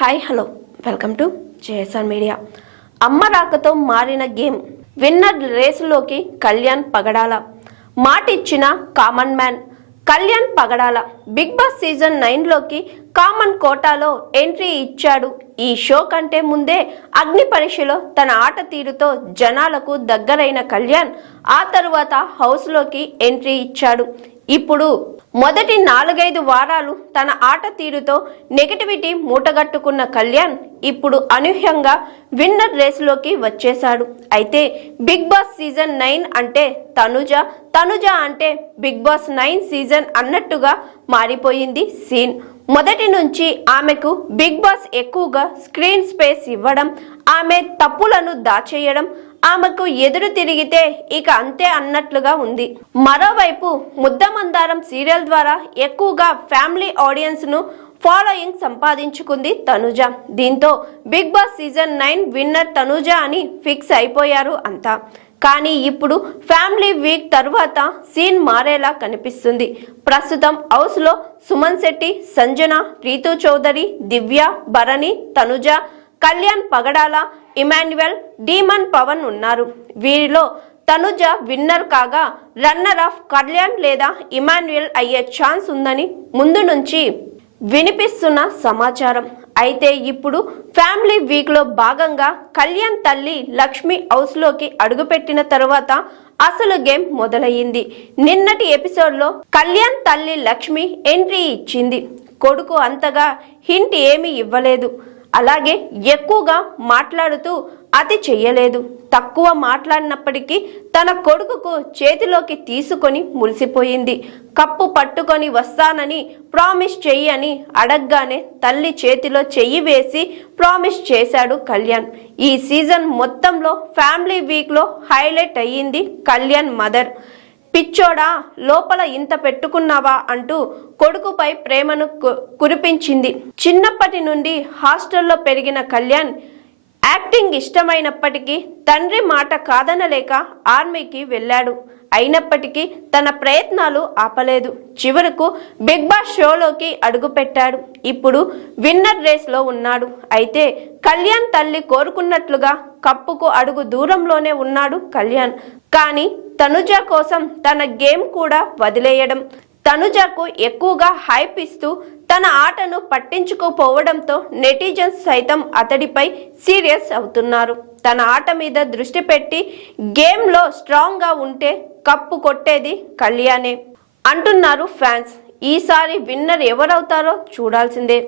Hi hello welcome to JSR media అమ్మ రాకతో మారిన గేమ్. విన్నర్ రేసులోకి Kalyan Pagadala. మాటిచ్చిన common man. Kalyan Pagadala. Bigg Boss season నైన్లోకి common కోటాలో entry ఇచ్చాడు. ఈ షో కంటే ముందే అగ్ని పరీక్షలో తన ఆట తీరుతో జనాలకు దగ్గరైన కళ్యాణ్ ఆ తరువాత హౌస్లోకి ఎంట్రీ ఇచ్చాడు. ఇప్పుడు మొదటి నాలుగైదు వారాలు తన ఆట తీరుతో నెగటివిటీ మూటగట్టుకున్న కళ్యాణ్ ఇప్పుడు అనూహ్యంగా విన్నర్ రేసులోకి వచ్చేశాడు. అయితే బిగ్ బాస్ సీజన్ నైన్ అంటే తనుజ తనుజ అంటే బిగ్ బాస్ నైన్ సీజన్ అన్నట్టుగా మారిపోయింది సీన్. మొదటి నుంచి ఆమెకు బిగ్ బాస్ ఎక్కువగా స్క్రీన్ స్పేస్ ఇవ్వడం ఆమె తప్పులను దాచేయడం ఆమెకు ఎదురు తిరిగితే ఇక అంతే అన్నట్లుగా ఉంది. మరోవైపు ముద్దమందారం సీరియల్ ద్వారా ఎక్కువగా ఫ్యామిలీ ఆడియన్స్ను ఫాలోయింగ్ సంపాదించుకుంది తనుజ. దీంతో big boss season nine winner Tanuja అని ఫిక్స్ అయిపోయారు అంతా. కానీ ఇప్పుడు ఫ్యామిలీ వీక్ తరువాత సీన్ మారేలా కనిపిస్తుంది. ప్రస్తుతం హౌస్లో సుమన్ శెట్టి సంజన రీతు చౌదరి దివ్య భరణి తనుజ కళ్యాణ్ పగడాల ఇమాన్యువల్ డీమన్ పవన్ ఉన్నారు. వీరిలో తనుజ విన్నర్ కాగా రన్నర్ ఆఫ్ కళ్యాణ్ లేదా ఇమాన్యుయల్ అయ్యే ఛాన్స్ ఉందని ముందు నుంచి వినిపిస్తున్న సమాచారం. అయితే ఇప్పుడు ఫ్యామిలీ వీక్లో భాగంగా కళ్యాణ్ తల్లి లక్ష్మి హౌస్లోకి అడుగుపెట్టిన తర్వాత అసలు గేమ్ మొదలయ్యింది. నిన్నటి ఎపిసోడ్లో కళ్యాణ్ తల్లి లక్ష్మి ఎంట్రీ ఇచ్చింది. కొడుకు అంతగా హింట్ ఏమీ ఇవ్వలేదు. అలాగే ఎక్కువగా మాట్లాడుతూ అది చెయ్యలేదు. తక్కువ మాట్లాడినప్పటికీ తన కొడుకుకు చేతిలోకి తీసుకొని మురిసిపోయింది. కప్పు పట్టుకొని వస్తానని ప్రామిస్ చెయ్యి అని అడగగానే తల్లి చేతిలో చెయ్యి వేసి ప్రామిస్ చేశాడు కళ్యాణ్. ఈ సీజన్ మొత్తంలో ఫ్యామిలీ వీక్లో హైలైట్ అయ్యింది కళ్యాణ్ మదర్. పిచ్చోడా లోపల ఇంత పెట్టుకున్నావా అంటూ కొడుకుపై ప్రేమను కు- కురిపించింది. చిన్నప్పటి నుండి హాస్టల్లో పెరిగిన కళ్యాణ్ యాక్టింగ్ ఇష్టమైనప్పటికీ తండ్రి మాట కాదనలేక ఆర్మీకి వెళ్ళాడు. అయినప్పటికీ తన ప్రయత్నాలు ఆపలేదు. చివరకు బిగ్ బాస్ షోలోకి అడుగుపెట్టాడు. ఇప్పుడు విన్నర్ రేస్లో ఉన్నాడు. అయితే కళ్యాణ్ తల్లి కోరుకున్నట్లుగా కప్పుకు అడుగు దూరంలోనే ఉన్నాడు కళ్యాణ్. కానీ తనుజ కోసం తన గేమ్ కూడా వదిలేయడం తనుజకు ఎక్కువగా హైప్ ఇస్తూ తన ఆటను పట్టించుకోపోవడంతో నెటిజన్స్ సైతం అతడిపై సీరియస్ అవుతున్నారు. తన ఆట మీద దృష్టి పెట్టి గేమ్లో స్ట్రాంగ్గా ఉంటే కప్పు కొట్టేది కళ్యాణే. అంటున్నారు ఫ్యాన్స్. ఈసారి విన్నర్ ఎవరవుతారో చూడాల్సిందే.